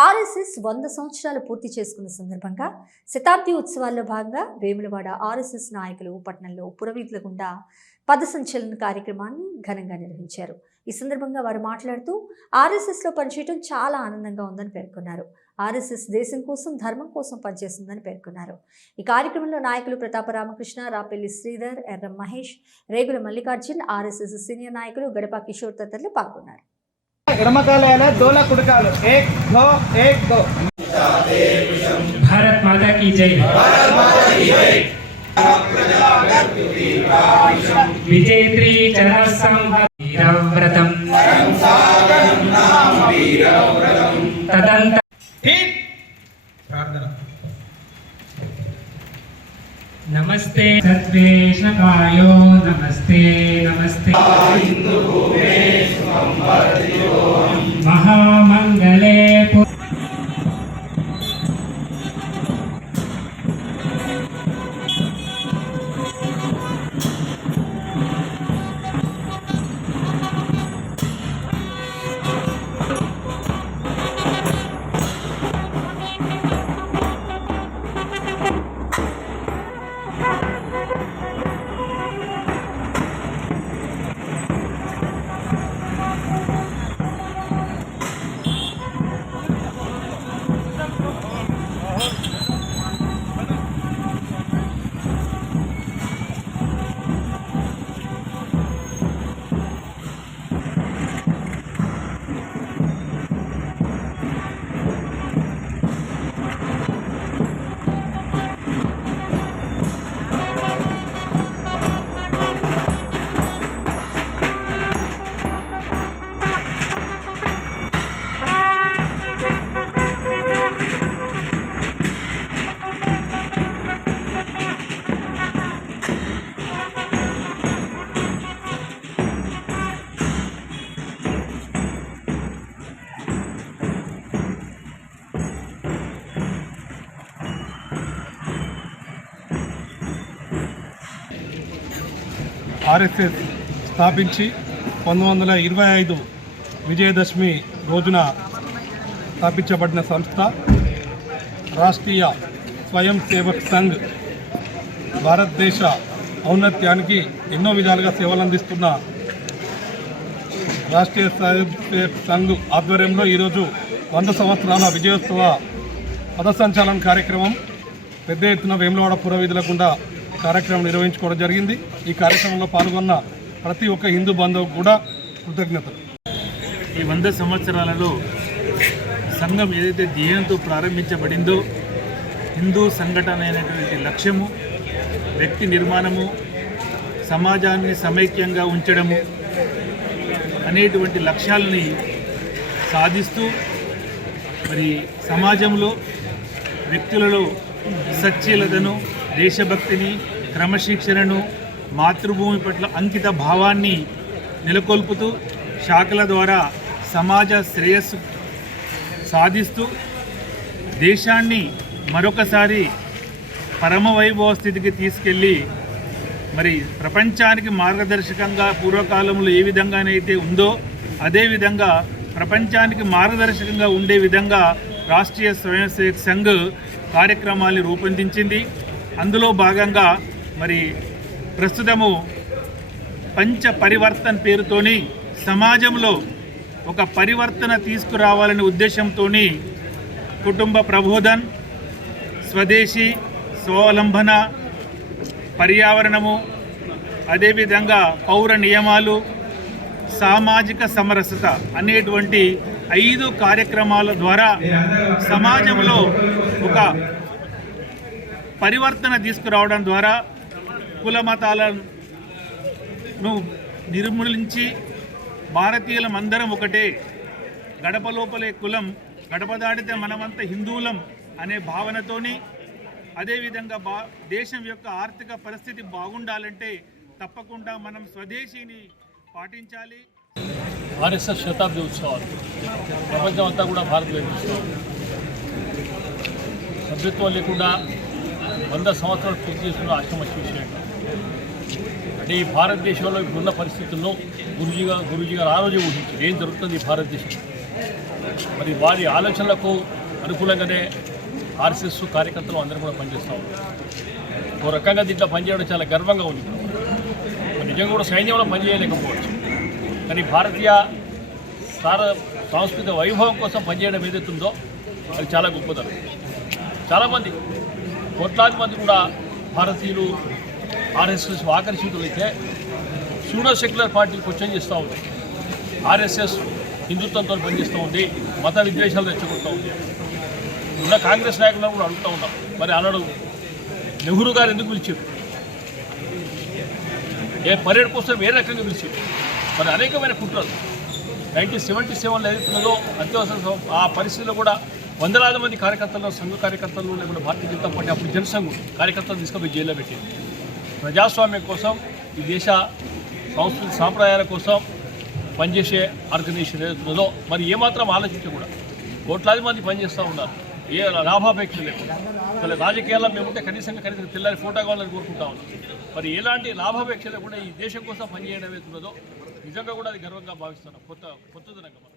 RSS వంద సంవత్సరాలు పూర్తి చేసుకున్న సందర్భంగా శతాబ్ది ఉత్సవాల్లో భాగంగా వేములవాడ ఆర్ఎస్ఎస్ నాయకులు పట్టణంలో పురవీధుల గుండా పదసంచలన కార్యక్రమాన్ని ఘనంగా నిర్వహించారు. ఈ సందర్భంగా వారు మాట్లాడుతూ ఆర్ఎస్ఎస్లో పనిచేయడం చాలా ఆనందంగా ఉందని పేర్కొన్నారు. ఆర్ఎస్ఎస్ దేశం కోసం ధర్మం కోసం పనిచేస్తుందని పేర్కొన్నారు. ఈ కార్యక్రమంలో నాయకులు ప్రతాప రామకృష్ణ రాపెల్లి శ్రీధర్ ఎర్రం మహేష్ రేగుల మల్లికార్జున్ ఆర్ఎస్ఎస్ సీనియర్ నాయకులు గడప కిషోర్ తదితరులు పాల్గొన్నారు. ఎడమకాలైన దోల కుడికాలు ఏక్ ధో ఏక్ ధో భారత్ మాతా కీ జై భారత్ మాతా కీ జై విజేత్రి జనసంవ్రతం తదంత నమస్తే సద్వేషకాయో నమస్తే నమస్తే ఆర్ఎస్ఎస్ స్థాపించి పంతొమ్మిది వందల ఇరవై ఐదు విజయదశమి రోజున స్థాపించబడిన సంస్థ రాష్ట్రీయ స్వయం సేవక్ సంఘ్ భారతదేశ ఔన్నత్యానికి ఎన్నో విధాలుగా సేవలు అందిస్తున్న రాష్ట్రీయ స్వయం సేవక్ సంఘ్ ఆధ్వర్యంలో ఈరోజు వంద సంవత్సరాల విజయోత్సవ పదసంచాలన కార్యక్రమం పెద్ద ఎత్తున వేములవాడ పురవీధుల గుండా కార్యక్రమం నిర్వహించుకోవడం జరిగింది. ఈ కార్యక్రమంలో పాల్గొన్న ప్రతి ఒక్క హిందూ బంధువు కూడా కృతజ్ఞతలు. ఈ వంద సంవత్సరాలలో సంఘం ఏదైతే ధ్యేయంతో ప్రారంభించబడిందో హిందూ సంఘటన అనేటువంటి లక్ష్యము వ్యక్తి నిర్మాణము సమాజాన్ని సమైక్యంగా ఉంచడము అనేటువంటి లక్ష్యాలని సాధిస్తూ మరి సమాజంలో వ్యక్తులలో సచ్చీలతను దేశభక్తిని క్రమశిక్షణను మాతృభూమి పట్ల అంకిత భావాన్ని నెలకొల్పుతూ శాఖల ద్వారా సమాజ శ్రేయస్సు సాధిస్తూ దేశాన్ని మరొకసారి పరమవైభవ స్థితికి తీసుకెళ్ళి మరి ప్రపంచానికి మార్గదర్శకంగా పూర్వకాలంలో ఏ విధంగానైతే ఉందో అదేవిధంగా ప్రపంచానికి మార్గదర్శకంగా ఉండే విధంగా రాష్ట్రీయ స్వయం సేవక్ సంఘ్ కార్యక్రమాన్ని రూపొందించింది. అందులో భాగంగా మరి ప్రస్తుతము పంచ పరివర్తన్ పేరుతోని సమాజంలో ఒక పరివర్తన తీసుకురావాలనే ఉద్దేశంతోని కుటుంబ ప్రబోధన్ స్వదేశీ స్వావలంబన పర్యావరణము అదేవిధంగా పౌర నియమాలు సామాజిక సమరసత అనేటువంటి ఐదు కార్యక్రమాల ద్వారా సమాజంలో ఒక పరివర్తన తీసుకురావడం ద్వారా కుల మతాలను నిర్మూలించి భారతీయులం అందరం ఒకటే. గడప లోపలే కులం గడప దాటితే మనమంతా హిందువులం అనే భావనతోని అదేవిధంగా బా దేశం యొక్క ఆర్థిక పరిస్థితి బాగుండాలంటే తప్పకుండా మనం స్వదేశీని పాటించాలి. ఆర్ఎస్ఎస్ శతాబ్ది ఉత్సవాలు. ప్రపంచం అంతా కూడా భారతదేశం సభ్యత్వం లేకుండా వంద సంవత్సరాలు పూర్తి చేసుకున్న ఆశ్రమ విషయం అంటే ఈ భారతదేశంలో ఇప్పుడున్న పరిస్థితుల్లో గురుజీగా గురుజీ గారు ఆ ఊహించారు. ఏం జరుగుతుంది ఈ భారతదేశం మరి వారి ఆలోచనలకు అనుకూలంగానే ఆర్ఎస్ఎస్ కార్యకర్తలు అందరూ కూడా పనిచేస్తూ ఉన్నారు. ఓ రకంగా దీంట్లో పనిచేయడం చాలా గర్వంగా ఉంది. నిజంగా కూడా సైన్యంలో పనిచేయలేకపోవచ్చు. కానీ భారతీయ సార సాంస్కృతిక వైభవం కోసం పనిచేయడం ఏదైతుందో అది చాలా గొప్పదనం. చాలామంది కోట్లాది మంది కూడా భారతీయులు ఆర్ఎస్ఎస్ ఆకర్షితులైతే సూడో సెక్యులర్ పార్టీలు క్వశ్చన్ చేస్తూ ఉంది. ఆర్ఎస్ఎస్ హిందుత్వంతో పనిచేస్తూ ఉంది మత విద్వేషాలు రెచ్చగొడుతూ ఉంది. ఉన్న కాంగ్రెస్ నాయకులను కూడా అడుగుతూ ఉన్నాం. మరి అన్నాడు నెహ్రూ గారు ఎందుకు పిలిచారు? ఏ పరేడ్ కోసం ఏ రకంగా పిలిచారు? మరి అనేకమైన కుట్రలు. నైన్టీన్ సెవెంటీ సెవెన్లో ఏదైతున్నదో అత్యవసర ఆ పరిస్థితిలో కూడా వందలాది మంది కార్యకర్తలు సంఘ కార్యకర్తలు లేకుండా భారతీయ జనతా పార్టీ అప్పుడు జనసంఘం కార్యకర్తలు తీసుకుపోయి జైల్లో పెట్టింది. ప్రజాస్వామ్యం కోసం ఈ దేశ సంస్కృతి సాంప్రదాయాల కోసం పనిచేసే ఆర్గనైజేషన్ ఏదైతున్నదో మరి ఏమాత్రం ఆలోచించకూడదు కోట్లాది మంది పనిచేస్తూ ఉన్నారు. ఏ లాభాపేక్ష లేకుండా అసలు రాజకీయాల్లో మేముంటే కనీసంగా కనీసం తెల్లారి ఫోటో కావాలని కోరుకుంటా ఉన్నాం. మరి ఎలాంటి లాభాపేక్ష లేకుండా ఈ దేశం కోసం పనిచేయడం ఏదైతున్నదో నిజంగా కూడా అది గర్వంగా భావిస్తున్నాం. కొత్త కొత్తదనంగా మనం.